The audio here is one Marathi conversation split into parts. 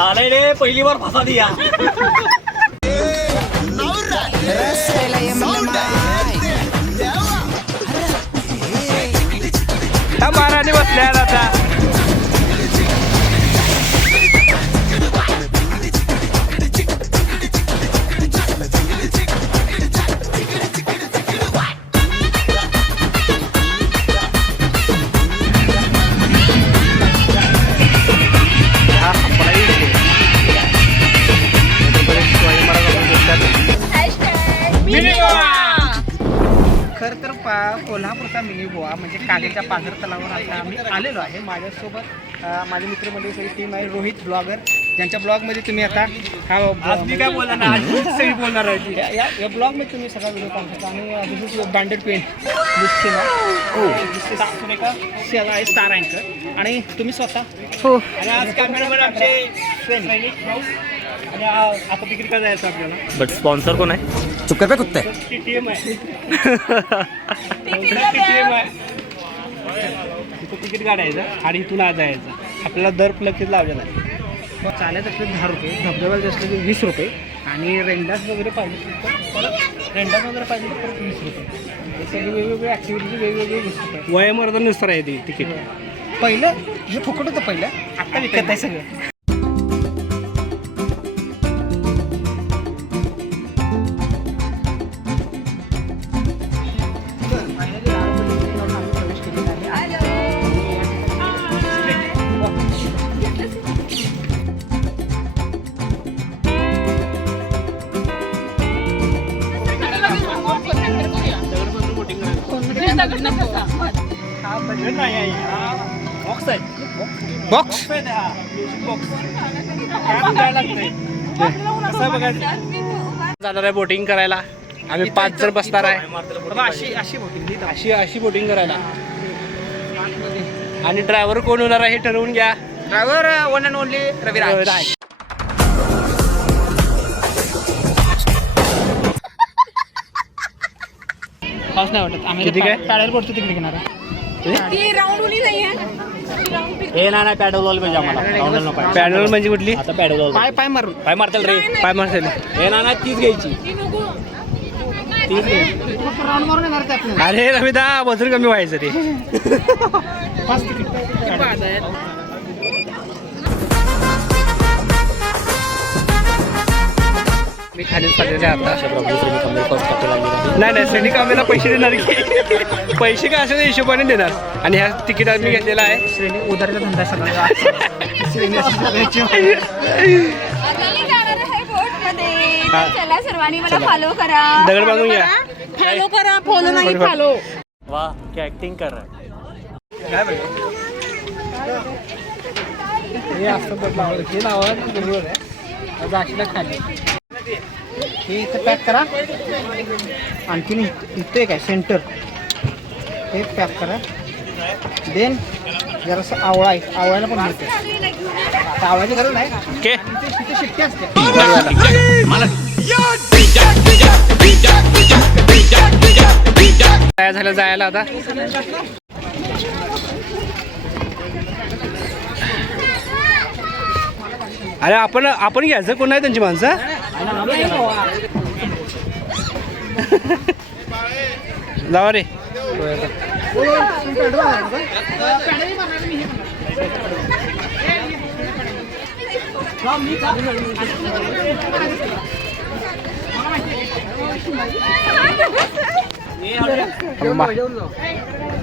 चालाय रे पहिली बार फसा दिया. त्या महाराणी बसल्या आता. कागेच्या पाझर तलावावर आता आम्ही आलेलो आहे. माझ्यासोबत माझे मित्रमंडळी सगळी टीम आहे. रोहित ब्लॉगर ज्यांच्या ब्लॉगमध्ये तुम्ही आता हा आज मी काय बोलणार आज सगळी बोलणार आहे ती. या- या या ब्लॉगमध्ये तुम्ही सगळा व्हिडिओ पाहू शकता. आणि दिस इज बँडेड पेंट शेला आहे स्टार अँकर आणि तुम्ही स्वतः? हो. आणि आज कॅमेरामॅन आमचे सैनिक भाऊ आणि आ- आता तिकीट काय जायचं आपल्याला? बट स्पॉन्सर कोण आहे? चुप कर पे कुत्ते टी आहे. टी टी एम आहे. तिथं तिकीट काढायचं आणि इथून आज जायचं. आपल्याला दर प्लग लावलेला आहे मग चालायचं असलं दहा रुपये धबधब्याला असलं वीस रुपये आणि रेंडास वगैरे पाहिजे तर रेंडास वगैरे पाहिजे तर परत वीस रुपये. सगळे वेगवेगळे ॲक्टिव्हिटी वेगवेगळे वीस रुपये. वयामर्दानुसार आहे ते तिकीट. पहिलं हे फुकट होतं पहिलं. आत्ता विकत आहे सगळं. बॉक्स आहे. बॉक्स जाणार आहे बोटिंग करायला. आम्ही पाच जण बसणार आहे. अशी अशी बोटिंग अशी अशी बोटिंग करायला. आणि ड्रायव्हर कोण होणार आहे हे ठरवून घ्या. Driver one and only Raviraj पाऊस नाही वाटत. आम्ही? पॅडल बोटचं तिकडे घेणार आहे. हे नाही नाही पॅडल लावलं पाहिजे आम्हाला. राऊंडल नको. आहे. पॅडल म्हणजे कुठली? आता पॅडल लावलं पाय पाय मारून पाय मारताल रे. पाय मारते हे ना ना तीच घ्यायची. तीच अरे रमिता वजन कमी व्हायचं रे मी खाली चाललेले आहे आता. नाही नाही सैनिक आम्हाला पैसे देणार की. पैसे काय असेल त्या हिशोबाने देणार? आणि ह्या तिकीट मी घेतलेला आहे. श्रेणी उदारीचा धंदा सगळा श्रेणी अशी सगळ्याची. आपल्याला जाणार आहे बोटमध्ये हा. चला सर्वांनी मला फॉलो करा. दगड बांधून घ्या. फॉलो करा फॉलो नाही फॉलो वाह क्या ऍक्टिंग कर रहा है. हे असं बदलावं हे लावायचं बरोबर आहे. जाशीला खाली. हे इथं पॅक करा. आणखीन इथं एक आहे सेंटर हे पॅक करा. देन जरासं आवळा आहे आवळ्याला पण मिळते. आता आवळ्याची गरज नाही. तिथे शिट्टी असते. काय झालं जायला आता? अरे आपण आपण घ्यायचं? कोण आहे त्यांची माणसं? जावा रे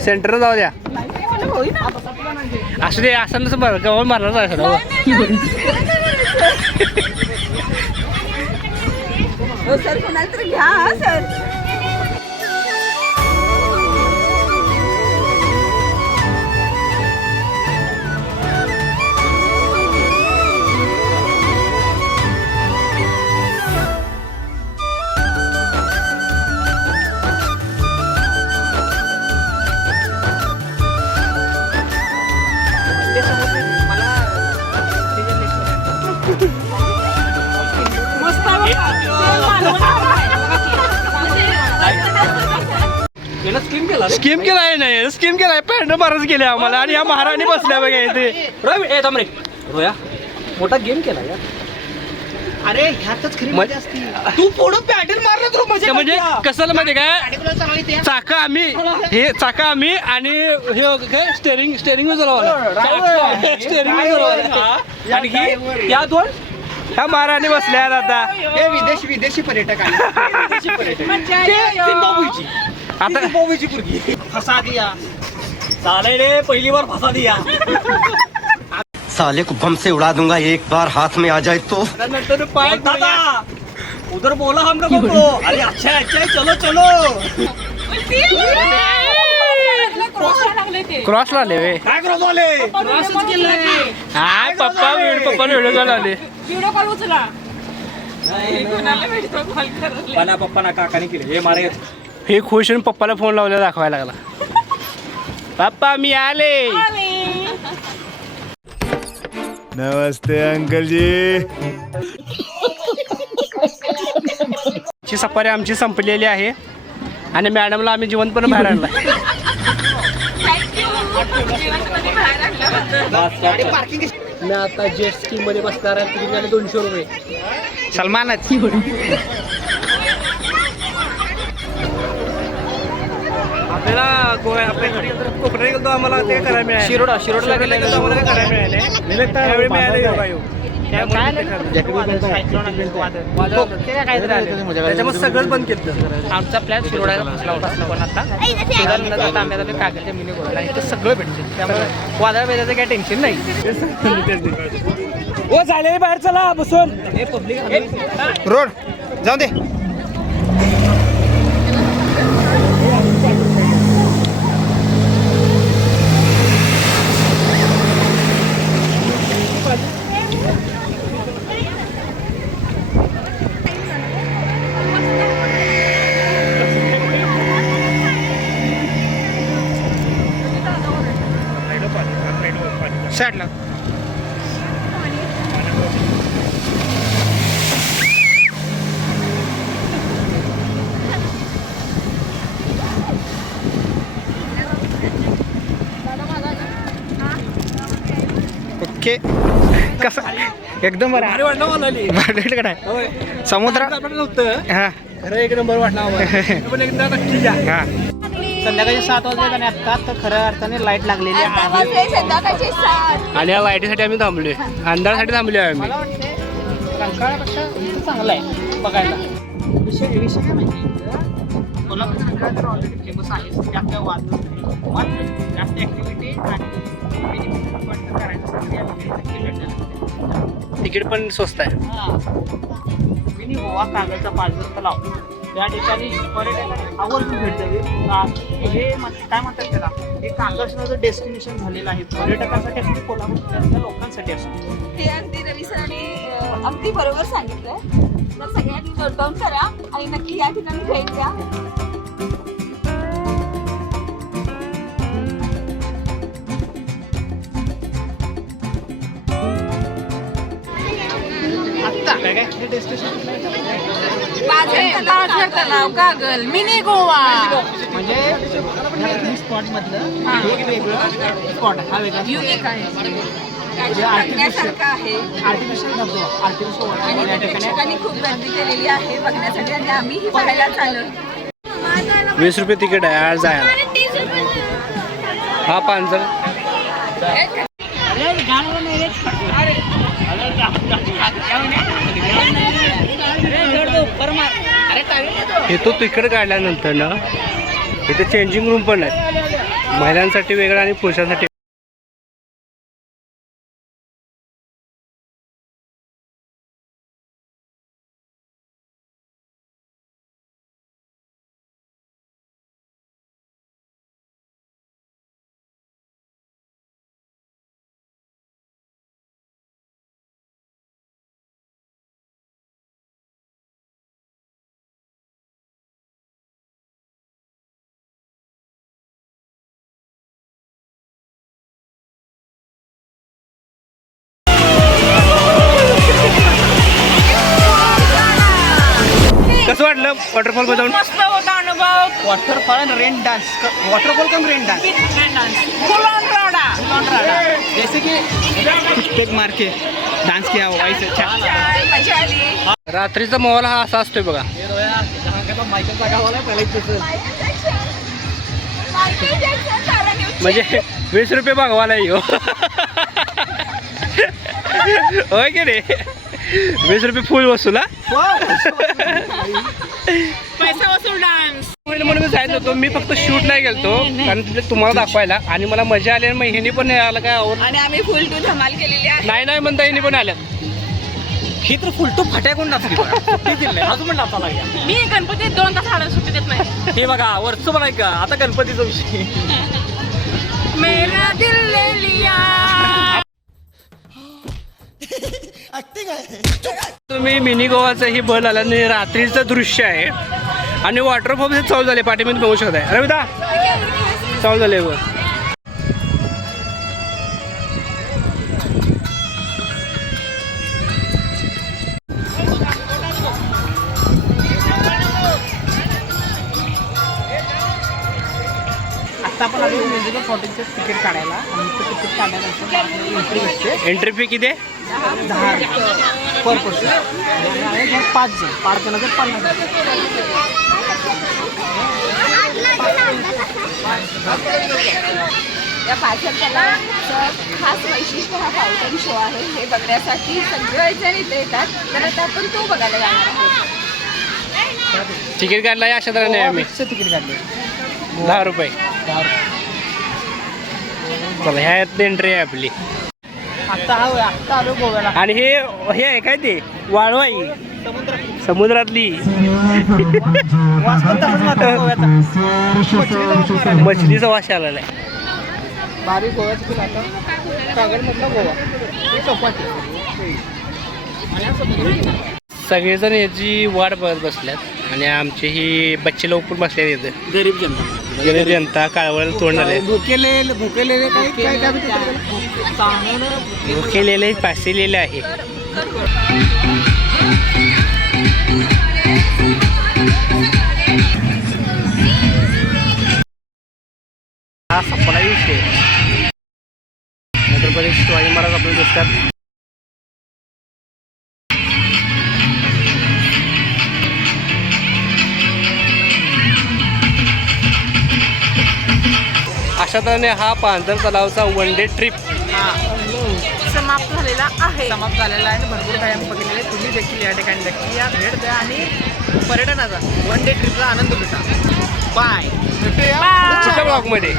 सेंटर जाऊ द्या असू दे असं नसं बरं गवळ मारणार आहे हो सर कोणाला तर घ्या हो, सर. स्कीम केला स्कीम केलाय नाही स्कीम केलाय पॅन्ट मारच केले आम्हाला आणि या महाराणी बसल्या बघा इथे. रवी ए थांब रे. रोया मोठा गेम केला यार. अरे ह्यातच खरी मजा असती. तू पुढं पॅटर्न मारला तर मजा म्हणजे कसं माहिती काय? चाका आम्ही हे चाका आम्ही आणि हे काय स्टेरिंग स्टेरिंग स्टेरिंग आणि ही? या दोन? ह्या महाराणी बसल्या आहेत आता. हे विदेशी विदेशी पर्यटक आले. मज्जा येते. आता फसा दिया. साले को बम से उड़ा दूंगा एक बार हाथ में आ जाए तो। उधर बोला हम लोगों को। अरे अच्छा अच्छा चलो चलो। क्रॉसला लागले ते क्रॉस लावले वे। काय करू बोले क्रॉसच केलं हा पप्पा व्हिडिओ पप्पा व्हिडिओ कॉल आले व्हिडिओ कॉल उचला. कोणाला व्हिडिओ कॉल करले पप्पा काकाने केले. हे मारे. हे खुश होऊन पप्पाला फोन लावला दाखवायला लागला. पप्पा मी आले. नमस्ते अंकल जी ची सफारी आमची संपलेली आहे. आणि मॅडमला आम्ही जिवंत पण बाहेर आणला. मी आता जेट स्कीममध्ये बसणार आहे दोनशे रुपये. सलमानच. आपल्याला गोव्या आपल्याकडे कोकणात गेलो आम्हाला ते करायला मिळालं शिरोडा शिरोडला शिरोडला गेलो आम्हाला काय करायला मिळाले त्यावेळी मिळाले योगायोग. त्याच्यामुळे सगळंच बंद केलं. आमचा प्लॅन शिरोडाला फसला होता. पण आता शिरोडाला आता कागदच्या मिनी गोळाला इथं सगळं भेटते. त्यामुळे वादळ बेदाचं काही टेन्शन नाही. ओ झाले बाहेर चला बसून. रोड जाऊ दे. ओके. कसं? एकदम बरं. वाटलं आपल्याला नव्हतं. हा. खरं एक नंबर. पण एकदा नक्की या. हा. संध्याकाळी सात वाजले आणि आता तर खऱ्या अर्थाने लाइट लागलेली आहे. आणि या लाईटीसाठी आम्ही थांबलोय. अंधारासाठी आम्ही. रंकाळापेक्षा चांगलं आहे बघायला. विषय विषय काय माहिती? कोल्हापूर रंकाळा तर ऑलरेडी फेमस आहे त्यात काय वाद नाही मात्र जास्त ॲक्टिव्हिटी आणि तिकीट पण स्वस्त आहे. मिनी गोवा कागलचा पालघर तलाव त्या ठिकाणी पर्यटकांनी आवर्जून भेट द्यावी हे काय म्हणतात त्याला? एक आकर्षणाचं डेस्टिनेशन झालेलं आहे पर्यटकांसाठी असते कोल्हापूर लोकांसाठी असते हे अगदी रवी सरांनी अगदी बरोबर सांगितलंय. तर सगळ्यांनी नोट डाऊन करा आणि नक्की या ठिकाणी भेट द्या. काय काय? डेस्टिनेशन पाझर तलाव कागल मिनी गोवा. म्हणजे स्पॉट मधलं एक वेगळं स्पॉट हा वेगळा युनिक आहे. म्हणजे बघण्यासारखं आहे. आर्टिफिशियल धबधबा आर्टिफिशियल आणि वॉटर या ठिकाणी. प्रेक्षकांनी खूप गर्दी केलेली आहे. बघण्यासाठी आणि आम्हीही पाहायला चालू वीस रुपये तिकीट आहे आज जायला हा पांजर हे तो तिकीट काढल्यानंतर ना इथे चेंजिंग रूम पण आहेत महिलांसाठी वेगळं आणि पुरुषांसाठी कसं वाटलं वॉटरफॉलमध्ये जाऊन? मस्त होता अनुभव. Waterfall rain dance waterfall cum rain dance full on राडा जैसे की मार के डांस किया रात्रीचा माहोल हा असा असतोय बघा. म्हणजे वीस रुपये भागवाला येऊ. होय की रे वीस रुपये फुल वसूल पैसा वसूल डान्स म्हणून मी सांगितलं होतो मी फक्त शूट नाही गेलतो. कारण तुम्हाला दाखवायला. आणि मला मजा आली आणि मग ह्यानी पण नाही आलं काय आवड आणि आम्ही फुल टू धमाल केलेली आहे. नाही नाही म्हणता ह्यानी पण आल्यात. ही तर फुलटो फाट्या कोण नाचली बघा. दिली अजून पण नाचा लागल्या मी गणपतीत दोन तास हाडा सुट्टी देत नाही. हे बघा वरचं पण ऐका. आता गणपतीचा विषय. मेरा दिल ले लिया. तुम्ही मिनी गोवाचं ही बल आला आणि रात्रीचं दृश्य आहे. आणि वॉटरफॉल हे चालू झाले पाठीमध्ये बघू शकताय. रविदा चालू झाले वर आपण आलो फॉटेजचं तिकीट काढायला. आणि तिकीट एंट्री भेटते एंट्री फी किती आहे? दहा पर पर्सन आणि पाच जण पाच जणांचं पन्नास या खास वैशिष्ट्य हा फाउंटन शो आहे हे बघण्यासाठी सगळेजण इथे येतात तर आता आपण तो बघायला जाणार आहोत तिकीट काढलं. अशा तऱ्हेने आम्ही तिकीट काढले दहा रुपये. दहा रुपये. चला ह्यात एंट्री आहे आपली. आणि हे हे आहे काय ते? वाळवाई. समुद्रातली. मछलीचा वास आलेला आहे बारीक गोव्याचं सगळेजण याची वाट बघत बसल्यात. आणि आमचे ही बच्चे पण बसले इथं. गरीब जनता. गरीब जनता काळवळाला तोंड आले भुकेले भुकेलेले काय काय काय म्हणतात त्याला? चांगलं भुकेलेले पासेलेले आहे. अशा तऱ्हेने हा पांझर तलावचा वन डे ट्रिप समाप्त झालेला आहे. समाप्त झालेला आहे. भरपूर आम्ही बघितलेले. तुम्ही देखील या ठिकाणी नक्की या. भेट द्या आणि पर्यटनाचा वन डे ट्रिपचा आनंद लुटा. बाय पुढच्या ब्लॉगमध्ये